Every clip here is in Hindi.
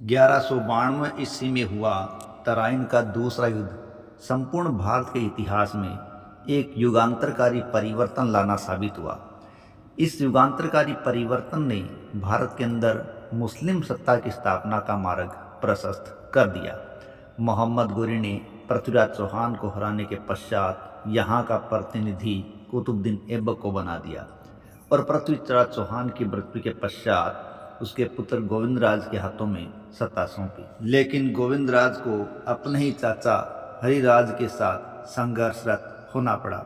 1192 ईस्वी में हुआ तराइन का दूसरा युद्ध संपूर्ण भारत के इतिहास में एक युगांतरकारी परिवर्तन लाना साबित हुआ। इस युगांतरकारी परिवर्तन ने भारत के अंदर मुस्लिम सत्ता की स्थापना का मार्ग प्रशस्त कर दिया। मोहम्मद गोरी ने पृथ्वीराज चौहान को हराने के पश्चात यहाँ का प्रतिनिधि कुतुबुद्दीन ऐबक को बना दिया और पृथ्वीराज चौहान की मृत्यु के पश्चात उसके पुत्र गोविंदराज के हाथों में सत्ता सौंपी। लेकिन गोविंदराज को अपने ही चाचा हरिराज के साथ संघर्षरत होना पड़ा।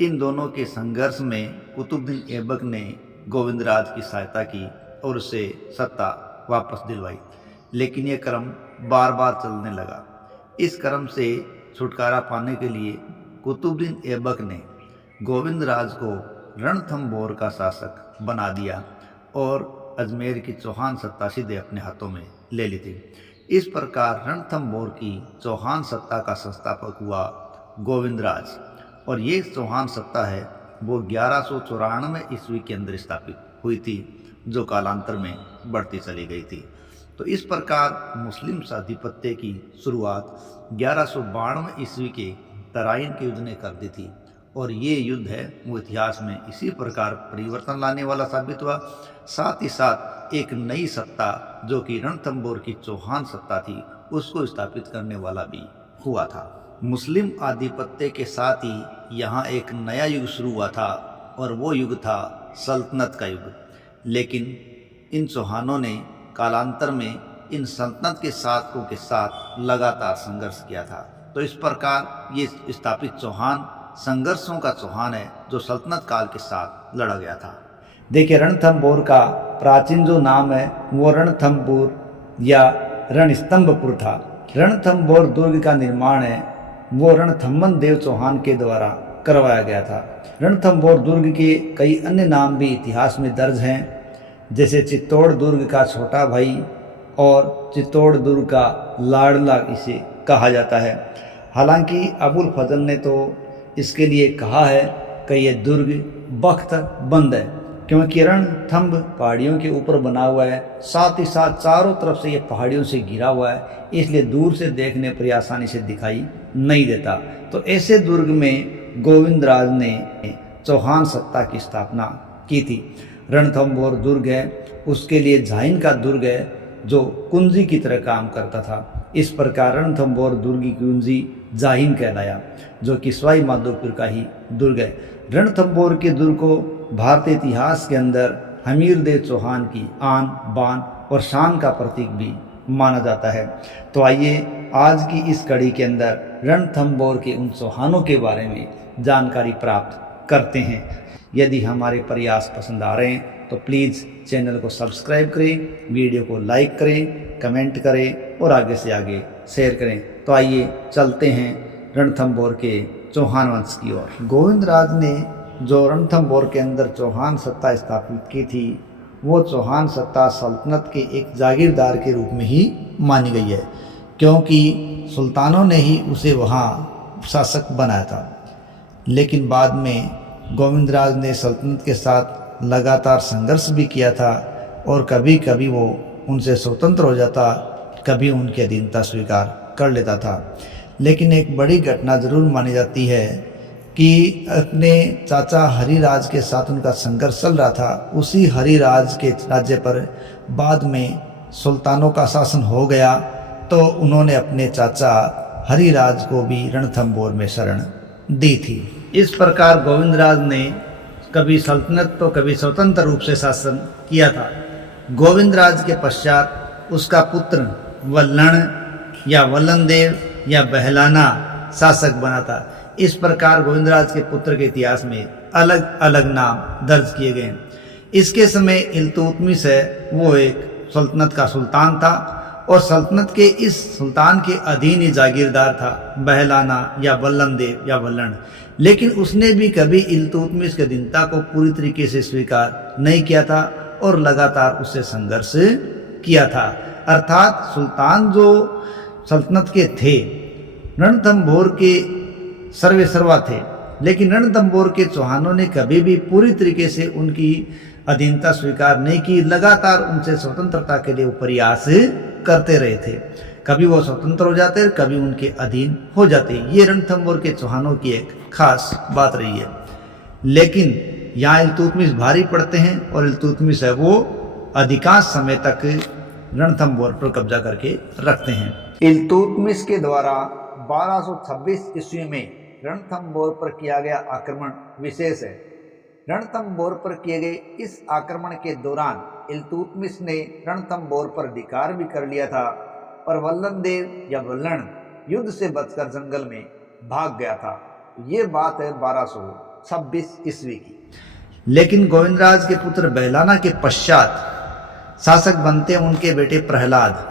इन दोनों के संघर्ष में कुतुबुद्दीन ऐबक ने गोविंदराज की सहायता की और उसे सत्ता वापस दिलवाई, लेकिन यह क्रम बार बार चलने लगा। इस क्रम से छुटकारा पाने के लिए कुतुबुद्दीन ऐबक ने गोविंदराज को रणथंभौर का शासक बना दिया और अजमेर की चौहान सत्ता सीधे अपने हाथों में ले ली थी। इस प्रकार रणथंभौर की चौहान सत्ता का संस्थापक हुआ गोविंदराज और ये चौहान सत्ता है वो 1194 ईस्वी के अंदर स्थापित हुई थी, जो कालांतर में बढ़ती चली गई थी। तो इस प्रकार मुस्लिम आधिपत्य की शुरुआत 1192 ईस्वी के तराइन के युद्ध ने कर दी थी और ये युद्ध है वो इतिहास में इसी प्रकार परिवर्तन लाने वाला साबित हुआ। साथ ही साथ एक नई सत्ता जो कि रणथंभौर की चौहान सत्ता थी उसको स्थापित करने वाला भी हुआ था। मुस्लिम आधिपत्य के साथ ही यहाँ एक नया युग शुरू हुआ था और वो युग था सल्तनत का युग। लेकिन इन चौहानों ने कालांतर में इन सल्तनत के शासकों के साथ लगातार संघर्ष किया था। तो इस प्रकार ये स्थापित चौहान संघर्षों का चौहान है जो सल्तनत काल के साथ लड़ा गया था। देखिए, रणथंभौर का प्राचीन जो नाम है वो रणथंभौर या रणस्तंभपुर था। रणथंभौर दुर्ग का निर्माण है वो रणथंभन देव चौहान के द्वारा करवाया गया था। रणथंभौर दुर्ग के कई अन्य नाम भी इतिहास में दर्ज हैं, जैसे चित्तौड़ दुर्ग का छोटा भाई और चित्तौड़ दुर्ग का लाडला इसे कहा जाता है। हालांकि अबुल फजल ने तो इसके लिए कहा है कि यह दुर्ग बख्त बंद है, क्योंकि रणथंभ पहाड़ियों के ऊपर बना हुआ है, साथ ही साथ चारों तरफ से ये पहाड़ियों से घिरा हुआ है, इसलिए दूर से देखने पर आसानी से दिखाई नहीं देता। तो ऐसे दुर्ग में गोविंदराज ने चौहान सत्ता की स्थापना की थी। रणथंभौर दुर्ग है, उसके लिए झाइन का दुर्ग है जो कुंजी की तरह काम करता था। इस प्रकार रणथंभौर दुर्ग की कुंजी जाहिन कहलाया, जो कि सवाई माधोपुर का ही दुर्ग है। रणथंभौर के दुर्ग को भारतीय इतिहास के अंदर हमीरदेव चौहान की आन बान और शान का प्रतीक भी माना जाता है। तो आइए आज की इस कड़ी के अंदर रणथंभौर के उन चौहानों के बारे में जानकारी प्राप्त करते हैं। यदि हमारे प्रयास पसंद आ रहे हैं तो प्लीज़ चैनल को सब्सक्राइब करें, वीडियो को लाइक करें, कमेंट करें और आगे से आगे शेयर करें। तो आइए चलते हैं रणथंभौर के चौहान वंश की ओर। गोविंदराज ने जो रणथंभौर के अंदर चौहान सत्ता स्थापित की थी वो चौहान सत्ता सल्तनत के एक जागीरदार के रूप में ही मानी गई है, क्योंकि सुल्तानों ने ही उसे वहाँ शासक बनाया था। लेकिन बाद में गोविंदराज ने सल्तनत के साथ लगातार संघर्ष भी किया था और कभी कभी वो उनसे स्वतंत्र हो जाता, कभी उनकी अधीनता स्वीकार कर लेता था। लेकिन एक बड़ी घटना ज़रूर मानी जाती है कि अपने चाचा हरिराज के साथ उनका संघर्ष चल रहा था। उसी हरिराज के राज्य पर बाद में सुल्तानों का शासन हो गया, तो उन्होंने अपने चाचा हरिराज को भी रणथंभौर में शरण दी थी। इस प्रकार गोविंदराज ने कभी सल्तनत तो कभी स्वतंत्र रूप से शासन किया था। गोविंदराज के पश्चात उसका पुत्र वल्लण या वल्लनदेव या बहलाना शासक बना था। इस प्रकार गोविंदराज के पुत्र के इतिहास में अलग अलग नाम दर्ज किए गए। इसके समय इल्तुतमिश है वो एक सल्तनत का सुल्तान था और सल्तनत के इस सुल्तान के अधीन ही जागीरदार था बहलाना या वल्लनदेव या वल्लण। लेकिन उसने भी कभी इल्तुतमिश की अधीनता को पूरी तरीके से स्वीकार नहीं किया था और लगातार उससे संघर्ष किया था। अर्थात सुल्तान जो सल्तनत के थे रणथंभौर के सर्वेसर्वा थे, लेकिन रणथंभौर के चौहानों ने कभी भी पूरी तरीके से उनकी अधीनता स्वीकार नहीं की, लगातार उनसे स्वतंत्रता के लिए वो प्रयास करते रहे थे। कभी वो स्वतंत्र हो जाते, कभी उनके अधीन हो जाते। ये रणथंभौर के चौहानों की एक खास बात रही है। लेकिन यहाँ इल्तुतमिश भारी पड़ते हैं और इल्तुतमिश है वो अधिकांश समय तक रणथंभौर पर कब्जा करके रखते हैं। इल्तुतमिश के द्वारा 1226 ईस्वी में रणथंभौर पर किया गया आक्रमण विशेष है। रणथंभौर पर किए गए इस आक्रमण के दौरान इल्तुतमिश ने रणथंभौर पर अधिकार भी कर लिया था और वल्लनदेव या वल्लण युद्ध से बचकर जंगल में भाग गया था। ये बात है 1226 ईस्वी की। लेकिन गोविंदराज के पुत्र बहलाना के पश्चात शासक बनते उनके बेटे प्रहलाद,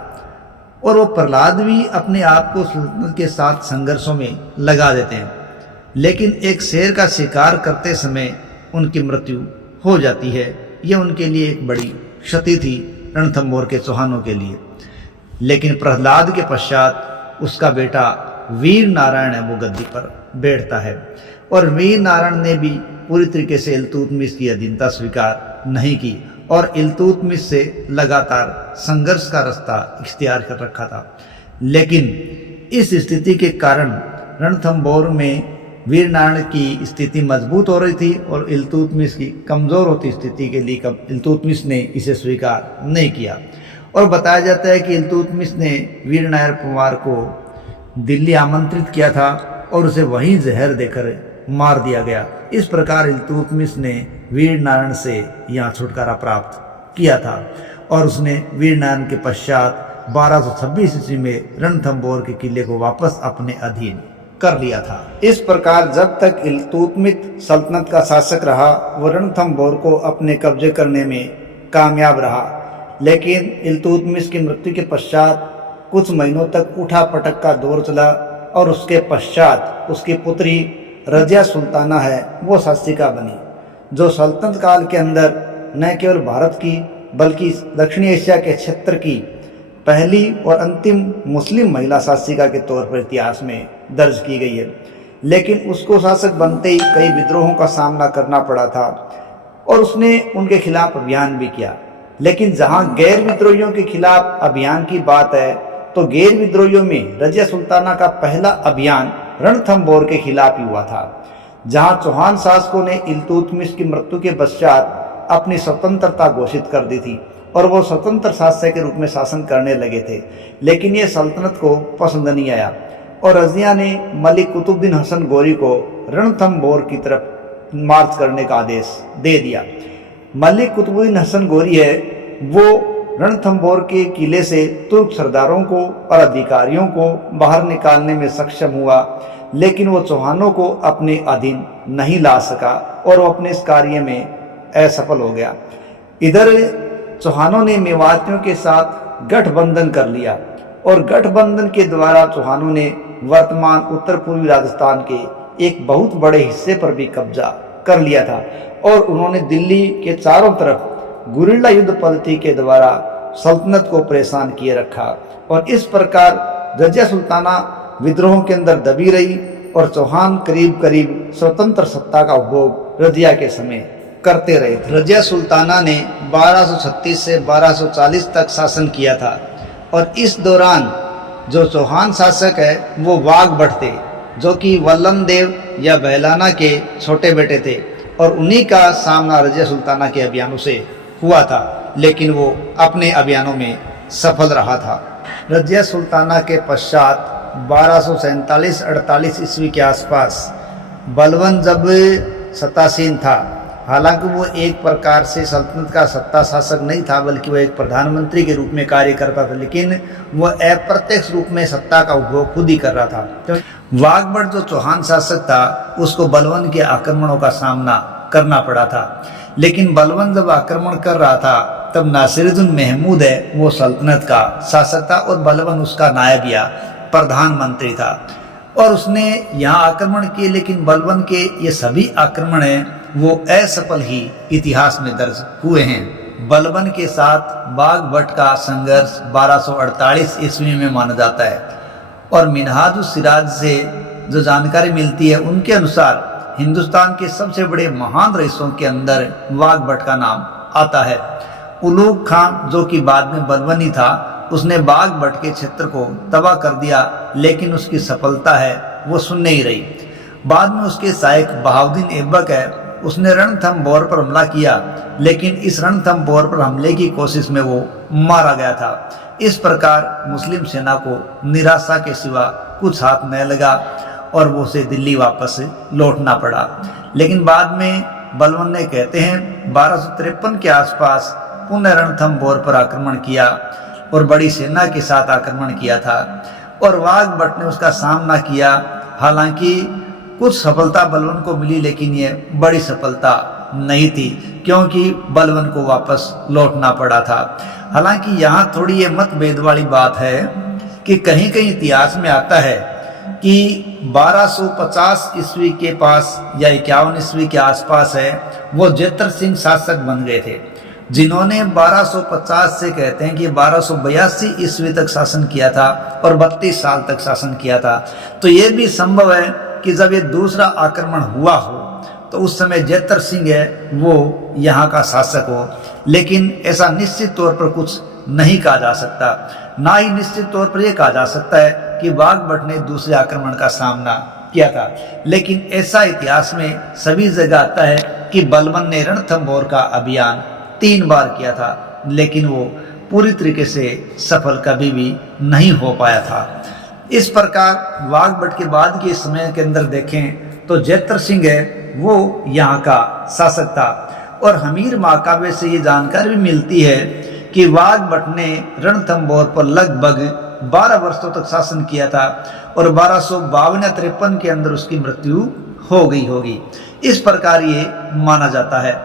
और वो प्रहलाद भी अपने आप को सुल्तान के साथ संघर्षों में लगा देते हैं। लेकिन एक शेर का शिकार करते समय उनकी मृत्यु हो जाती है। यह उनके लिए एक बड़ी क्षति थी, रणथंभौर के चौहानों के लिए। लेकिन प्रहलाद के पश्चात उसका बेटा वीर नारायण है वो गद्दी पर बैठता है, और वीर नारायण ने भी पूरी तरीके से इल्तुतमिश की अधीनता स्वीकार नहीं की और इल्तुतमिश से लगातार संघर्ष का रास्ता इख्तियार कर रखा था। लेकिन इस स्थिति के कारण रणथंभौर में वीर नारायण की स्थिति मजबूत हो रही थी और इल्तुतमिश की कमज़ोर होती स्थिति के लिए इल्तुतमिश ने इसे स्वीकार नहीं किया। और बताया जाता है कि इल्तुतमिश ने वीर नारायण पंवार को दिल्ली आमंत्रित किया था और उसे वहीं जहर देकर मार दिया गया। इस प्रकार इल्तुतमिश ने वीर नारायण से यहाँ छुटकारा प्राप्त किया था और उसने वीर नारायण के पश्चात 1226 ईस्वी में रणथंभौर के किले को वापस अपने अधीन कर लिया था। इस प्रकार जब तक इल्तुतमिश सल्तनत का शासक रहा वो रणथंभौर को अपने कब्जे करने में कामयाब रहा। लेकिन इल्तुतमिश की मृत्यु के पश्चात कुछ महीनों तक उठा पटक का दौर चला और उसके पश्चात उसकी पुत्री रजिया सुल्ताना है वो शासिका बनी, जो सल्तनत काल के अंदर न केवल भारत की बल्कि दक्षिणी एशिया के क्षेत्र की पहली और अंतिम मुस्लिम महिला शासिका के तौर पर इतिहास में दर्ज की गई है। लेकिन उसको शासक बनते ही कई विद्रोहों का सामना करना पड़ा था और उसने उनके खिलाफ अभियान भी किया। लेकिन जहां गैर विद्रोहियों के खिलाफ अभियान की बात है तो गैर विद्रोहियों में रजिया सुल्ताना का पहला अभियान रणथंभौर के खिलाफ ही हुआ था, जहां चौहान शासकों ने इल्तुतमिश की मृत्यु के पश्चात अपनी स्वतंत्रता घोषित कर दी थी और वो स्वतंत्र शासक के रूप में शासन करने लगे थे। लेकिन ये सल्तनत को पसंद नहीं आया और रजिया ने मलिक कुतुबुद्दीन हसन गोरी को रणथंभौर की तरफ मार्च करने का आदेश दे दिया। मलिक कुतुबुद्दीन हसन गोरी है वो रणथंभौर के किले से तुर्क सरदारों को और अधिकारियों को बाहर निकालने में सक्षम हुआ, लेकिन वो चौहानों को अपने अधीन नहीं ला सका और वो अपने इस कार्य में असफल हो गया। इधर चौहानों ने मेवातियों के साथ गठबंधन कर लिया और गठबंधन के द्वारा चौहानों ने वर्तमान उत्तर पूर्वी राजस्थान के एक बहुत बड़े हिस्से पर भी कब्जा कर लिया था और उन्होंने दिल्ली के चारों तरफ गुरिल्ला युद्ध पद्धति के द्वारा सल्तनत को परेशान किए रखा और इस प्रकार रजिया सुल्ताना विद्रोहों के अंदर दबी रही और चौहान करीब करीब स्वतंत्र सत्ता का उपभोग रजिया के समय करते रहे। रजिया सुल्ताना ने 1236 से 1240 तक शासन किया था और इस दौरान जो चौहान शासक है वो वाघभट थे, जो कि वल्लनदेव या बहलाना के छोटे बेटे थे और उन्हीं का सामना रजिया सुल्ताना के अभियानों से हुआ था, लेकिन वो अपने अभियानों में सफल रहा था। रजिया सुल्ताना के पश्चात 1247-48 ईस्वी के आसपास बलबन जब सत्तासीन था, हालांकि वो एक प्रकार से सल्तनत का सत्ता शासक नहीं था बल्कि वो एक प्रधानमंत्री के रूप में कार्य करता था, लेकिन वो अप्रत्यक्ष रूप में सत्ता का उपभोग खुद ही कर रहा था। तो वाघभट जो चौहान शासक था उसको बलबन के आक्रमणों का सामना करना पड़ा था, लेकिन बलबन जब आक्रमण कर रहा था तब नासिरुद्दीन महमूद है वो सल्तनत का शासक था और बलबन उसका नायब या प्रधानमंत्री था और उसने यहाँ आक्रमण किए। लेकिन बलबन के ये सभी आक्रमण हैं वो असफल ही इतिहास में दर्ज हुए हैं। बलबन के साथ वाघभट का संघर्ष 1248 ईस्वी में माना जाता है और मिनहाजुस सिराज से जो जानकारी मिलती है उनके अनुसार हिंदुस्तान के सबसे बड़े महान रईसों के अंदर वाघभट का नाम आता है। उलूग खां जो कि बाद में बलबनी था उसने बाघ भट्ट के क्षेत्र को तबाह कर दिया, लेकिन उसकी सफलता है वो सुनने ही रही। बाद में उसके सहायक बहाउद्दीन ऐबक है, उसने रणथंभौर पर हमला किया, लेकिन इस रणथंभौर पर हमले की कोशिश में वो मारा गया था। इस प्रकार मुस्लिम सेना को निराशा के सिवा कुछ हाथ न लगा और वो उसे दिल्ली वापस लौटना पड़ा। लेकिन बाद में बलबन ने कहते हैं 1253 के आसपास पुनः रणथंभौर पर आक्रमण किया और बड़ी सेना के साथ आक्रमण किया था और वाघ भट्ट ने उसका सामना किया। हालांकि कुछ सफलता बलबन को मिली, लेकिन ये बड़ी सफलता नहीं थी, क्योंकि बलबन को वापस लौटना पड़ा था। हालांकि यहाँ थोड़ी ये मतभेद वाली बात है कि कहीं कहीं इतिहास में आता है कि 1250 ईस्वी के पास या 51 ईस्वी के आसपास है वो जेतर सिंह शासक बन गए थे, जिन्होंने 1250 से कहते हैं कि 1282 ईस्वी तक शासन किया था और 32 साल तक शासन किया था। तो ये भी संभव है कि जब ये दूसरा आक्रमण हुआ हो तो उस समय जेतर सिंह है वो यहाँ का शासक हो, लेकिन ऐसा निश्चित तौर पर कुछ नहीं कहा जा सकता। ना ही निश्चित तौर पर यह कहा जा सकता है कि बाघ भट्ट ने दूसरे आक्रमण का सामना किया था, लेकिन ऐसा इतिहास में सभी जगह आता है कि बलबन ने रणथंभौर का अभियान 3 बार किया था, लेकिन वो पूरी तरीके से सफल कभी भी नहीं हो पाया था। इस प्रकार बाघ भट्ट के बाद के समय के अंदर देखें तो जेतर सिंह है वो यहाँ का शासक था और हमीर महाकाव्य से ये जानकारी भी मिलती है कि बाघ भट्ट ने रणथंभौर पर लगभग 12 वर्षों तक शासन किया था और 1252-53 के अंदर उसकी मृत्यु हो गई होगी, इस प्रकार ये माना जाता है।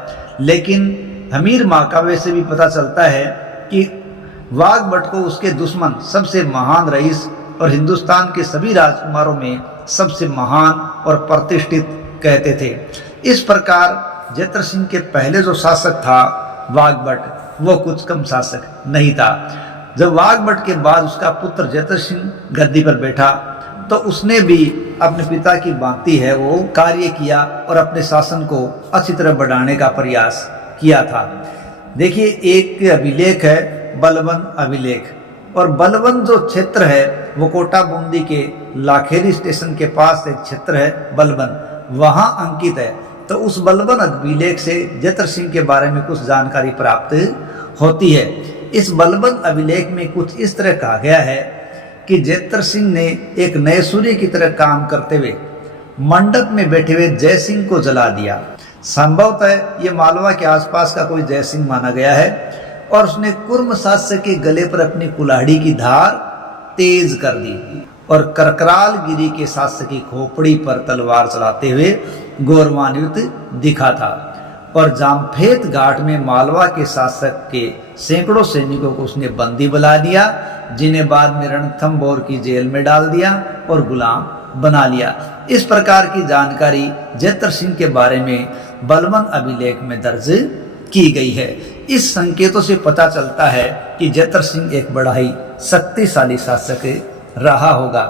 लेकिन हमीर महाकाव्य से भी पता चलता है कि बाघ भट्ट को उसके दुश्मन सबसे महान रईस और हिंदुस्तान के सभी राजकुमारों में सबसे महान और प्रतिष्ठित कहते थे। इस प्रकार जेतर सिंह के पहले जो शासक था बाघ भट्ट, वो कुछ कम शासक नहीं था। जब बाघ भट्ट के बाद उसका पुत्र जेतर सिंह गद्दी पर बैठा तो उसने भी अपने पिता की भांति है वो कार्य किया और अपने शासन को अच्छी तरह बढ़ाने का प्रयास किया था। देखिए, एक अभिलेख है बलबन अभिलेख, और बलबन जो क्षेत्र है वो कोटा बूंदी के लाखेरी स्टेशन के पास एक क्षेत्र है बलबन, वहाँ अंकित है। तो उस बलबन अभिलेख से जेतर सिंह के बारे में कुछ जानकारी प्राप्त होती है। इस बलबन अभिलेख में कुछ इस तरह कहा गया है कि जेतर सिंह ने एक नए सूर्य की तरह काम करते हुए मंडप में बैठे हुए जय सिंह को जला दिया। संभवतः ये मालवा के आसपास का कोई जय सिंह माना गया है और उसने कुर्म शासक के गले पर अपनी कुल्हाड़ी की धार तेज कर दी और करकराल गिरी के शासक की खोपड़ी पर तलवार चलाते हुए गौरवान्वित दिखा था और जामफेत घाट में मालवा के शासक के सैकड़ों सैनिकों को उसने बंदी बना दिया, जिन्हें बाद में रणथंभौर की जेल में डाल दिया और गुलाम बना लिया। इस प्रकार की जानकारी जेतर सिंह के बारे में बलबन अभिलेख में दर्ज की गई है। इस संकेतों से पता चलता है कि जेतर सिंह एक बड़ा ही शक्तिशाली शासक रहा होगा।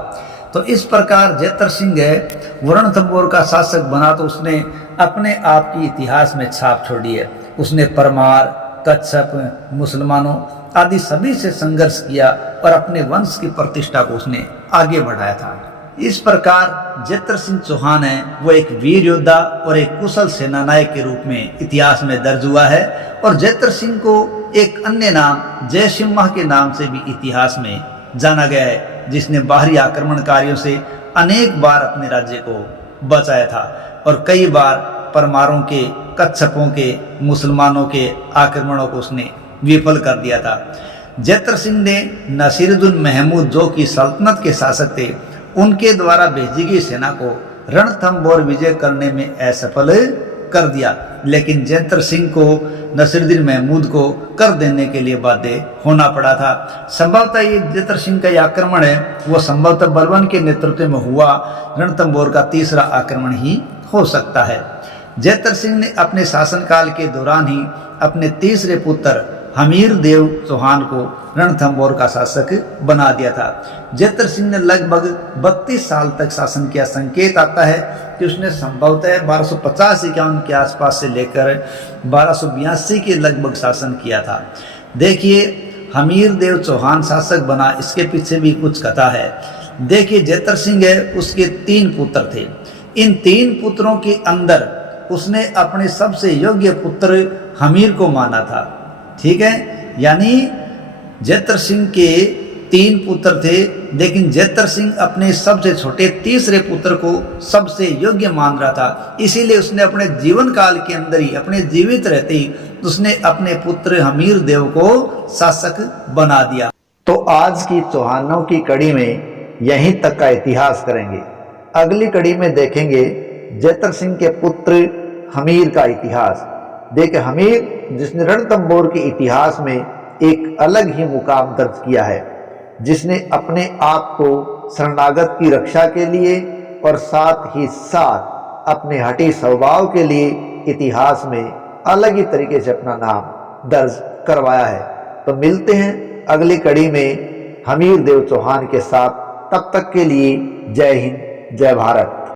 तो इस प्रकार जेतर सिंह है वो रणथंभौर का शासक बना तो उसने अपने आप की इतिहास में छाप छोड़ी है। उसने परमार, कच्छप, मुसलमानों आदि सभी से संघर्ष किया और अपने वंश की प्रतिष्ठा को उसने आगे बढ़ाया था। इस प्रकार जेतर सिंह चौहान है वो एक वीर योद्धा और एक कुशल सेनानायक के रूप में इतिहास में दर्ज हुआ है और जेतर सिंह को एक अन्य नाम जय सिम्हा के नाम से भी इतिहास में जाना गया है, जिसने बाहरी आक्रमणकारियों से अनेक बार अपने राज्य को बचाया था और कई बार परमारों के, कच्छपों के, मुसलमानों के आक्रमणों को उसने विफल कर दिया था। जेतर सिंह ने नसीरुद्दीन महमूद जो कि सल्तनत के शासक थे, उनके द्वारा भेजी गई सेना को रणथंभौर विजय करने में असफल कर दिया, लेकिन जेतर सिंह को नसीरुद्दीन महमूद को कर देने के लिए बाध्य होना पड़ा था। संभवतः ये जेतर सिंह का यह आक्रमण है वो संभवतः बलबन के नेतृत्व में हुआ रणथंभौर का तीसरा आक्रमण ही हो सकता है। जेतर सिंह ने अपने शासनकाल के दौरान ही अपने तीसरे पुत्र हमीर देव चौहान को रणथंभौर का शासक बना दिया था। जेतर सिंह ने लगभग 32 साल तक शासन किया। संकेत आता है कि उसने संभवतः 1250-51 के आसपास से लेकर 1282 के लगभग शासन किया था। देखिए, हमीर देव चौहान शासक बना, इसके पीछे भी कुछ कथा है। देखिए, जेतर सिंह है, उसके 3 पुत्र थे। इन 3 पुत्रों के अंदर उसने अपने सबसे योग्य पुत्र हमीर को माना था। ठीक है, यानी जेतर सिंह के 3 पुत्र थे, लेकिन जेतर सिंह अपने सबसे छोटे तीसरे पुत्र को सबसे योग्य मान रहा था। इसीलिए उसने अपने जीवन काल के अंदर ही, अपने जीवित रहते ही उसने अपने पुत्र हमीर देव को शासक बना दिया। तो आज की चौहानों की कड़ी में यहीं तक का इतिहास करेंगे। अगली कड़ी में देखेंगे जेतर सिंह के पुत्र हमीर का इतिहास। देखिए, हमीर जिसने रणथंभौर के इतिहास में एक अलग ही मुकाम दर्ज किया है, जिसने अपने आप को शरणागत की रक्षा के लिए और साथ ही साथ अपने हठी स्वभाव के लिए इतिहास में अलग ही तरीके से अपना नाम दर्ज करवाया है। तो मिलते हैं अगली कड़ी में हमीर देव चौहान के साथ। तब तक के लिए जय हिंद, जय भारत।